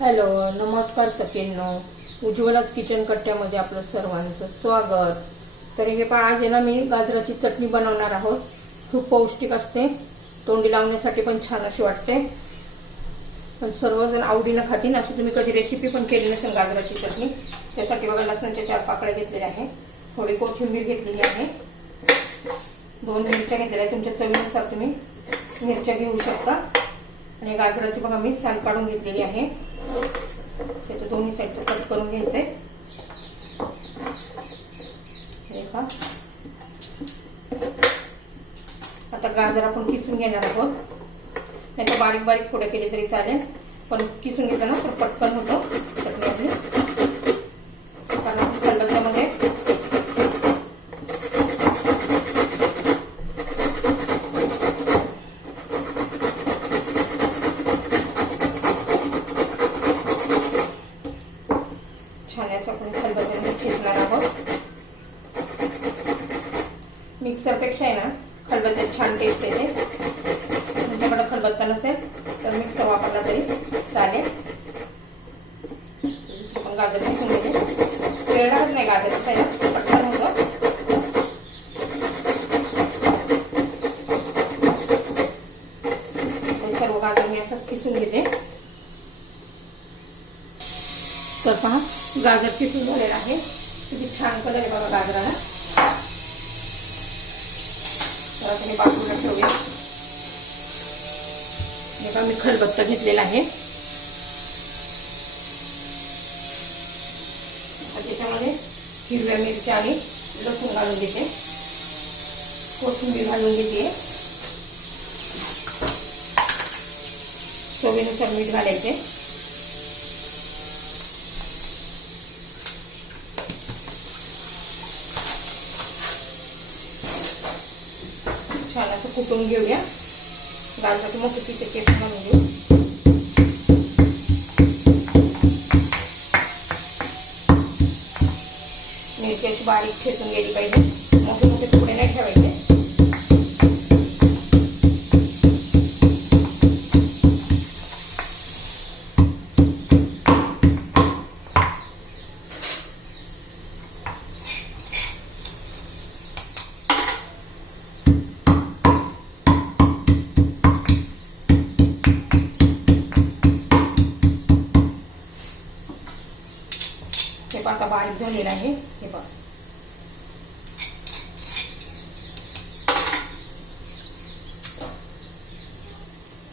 Hello नमस्कार सखींनो. उज्ज्वलाच kitchen कट्ट्यामध्ये आपलं सर्वांचं स्वागत. तर हे पहा आज आहे ना मी गाजराची चटणी बनवणार आहोत. खूप पौष्टिक असते. तोंडी लावण्यासाठी पण छान अशी वाटते. पण सर्वजण आवडीनं खातील अशी तुम्ही कधी रेसिपी पण केली नसेल गाजराची चटणी. त्यासाठी बघा लसणाच्या चार पाकळ्या घेतलेल्या आहे थोडी कोथिंबीर घेतलेली आहे. दोन मिरच्या घेतलेल्या आहेत. तुमच्या चवीनुसार तुम्ही मिरच्या घेऊ शकता. आणि गाजराची बघा मी साल काढून घेतलेली आहे. त्याच्या दोन्ही साईडचं कट करून घ्यायचंय. हे का आता गाजर आपण किसून घेणार आहोत. नाही तर बारीक बारीक फोडे केले तरी चालेल. पण किसून घेतलं तर पटकन होतं चटणी आपली कारण आपण खलबत्त्यामध्ये छान असं आपण खलबत्त्यामध्ये खेचणार आहोत मिक्सरपेक्षा आहे ना? खलबत्त्यात छान टेस्ट येते. तुमच्याकडं खलबत्ता नसेल तर मिक्सर वापरला तरी चालेल. आपण गाजर किसून घेते. वेळ लागत नाही गाजर खायला पटकन होतं. सर्व गाजर मी असंच किसून घेते. तर पहा गाजर किसून झालेला आहे. किती छान कलर आहे बघा गाजराला. तर आपण बाजूला ठेवूया. हे बघा मी खलबत्ता घेतलेला आहे. त्याच्यामध्ये हिरव्या मिरच्या आणि लसूण घालून घेते. कोथिंबीर घालून घेते. चवीनुसार मीठ घालायचे. कुटून घेऊया. गाजराचे मोठे पिसे केस घालून घेऊ. मिरची अशी बारीक ठेचून गेली पाहिजे. मोठे मोठे तुकडे नाही ठेवायचे. आता बारीक झालेलं आहे. हे बघ.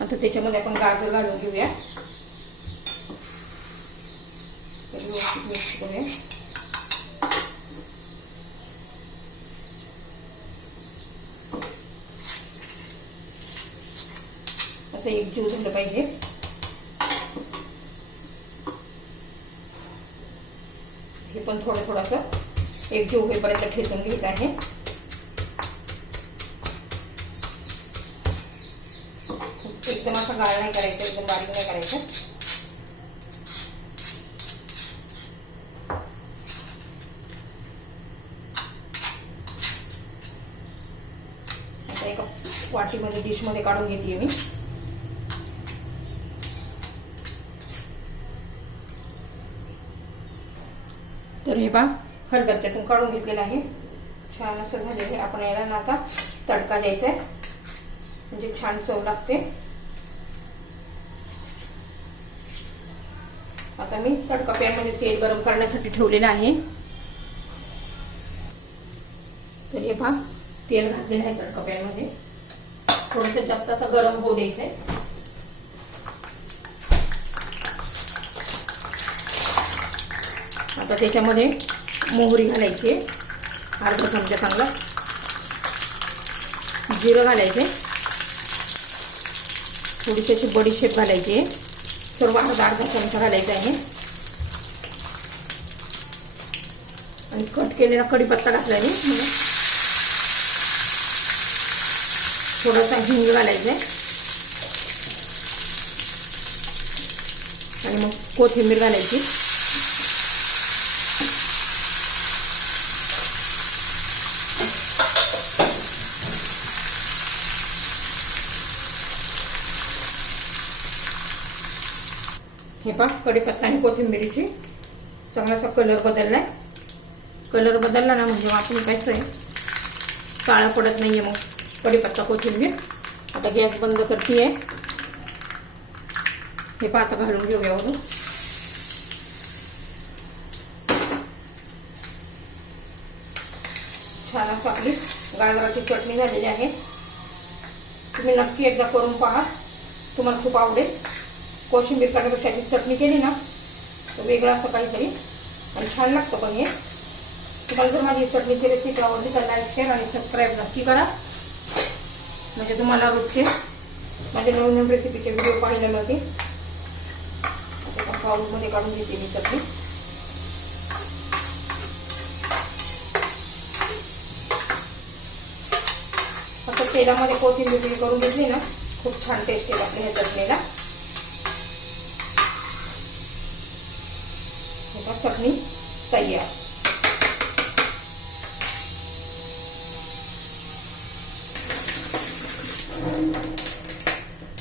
आता त्याच्यामध्ये आपण गाजर घालून घेऊया. व्यवस्थित मिक्स करूया. असं एकजीव झालं पाहिजे. हे पण थोडं थोडंसं एक जीव होईपर्यंत ठेचून घ्यायचं आहे. एकदम असं गाळ नाही करायचं एकदम बारीक नाही करायचं. आता एका वाटीमध्ये डिशमध्ये काढून घेते मी. तर हे पा खलबत्त्यातून काढून घेतलेलं आहे. छान असं झालेलं आहे. आपण याला ना आता तडका द्यायचा आहे. म्हणजे छान चव लागते. आता मी तडका पॅनमध्ये तेल गरम करण्यासाठी ठेवलेलं आहे. तर हे पहा तेल घातलेलं आहे तडका पॅनमध्ये. थोडंसं जास्त असं गरम होऊ द्यायचं आहे आता त्याच्यामध्ये मोहरी घालायची आहे. अर्धा चमचा चांगला. जिरं घालायचे थोडीशी अशी बडीशेप घालायची आहे. सर्व अर्धा अर्धा चमचा घालायचा आहे. आणि कट केलेला कढीपत्ता घातला मी थोडासा हिंग घालायचा आहे. आणि मग कोथिंबीर घालायची. हे पहा कढीपत्ता आणि कोथिंबिरीची चांगलासा कलर बदलला आहे कलर बदलला ना म्हणजे वाटून कायचं आहे काळा पडत नाही आहे मग कढीपत्ता कोथिंबीर. आता गॅस बंद करते आहे हे पहा आता घालून घेऊया वरून छान असं आपली गाजराची चटणी झालेली आहे. तुम्ही नक्की एकदा करून पहा. तुम्हाला खूप आवडेल. कोशिंबीर करण्यापेक्षा ही चटणी केली ना तर वेगळं असं काहीतरी आणि छान लागतं पण हे. तुम्हाला जर माझी चटणीची रेसिपी आवडली तर लाईक शेअर आणि सबस्क्राईब नक्की करा. म्हणजे तुम्हाला रोजचे माझे नवीन नवीन रेसिपीचे व्हिडिओ पाहायला मिळतील आता पाऊलमध्ये काढून घेते मी चटणी. असं तेलामध्ये कोथिंबीर करून घेतली ना खूप छान टेस्ट येईल आपल्या ह्या चटणीला. आता चटणी तयार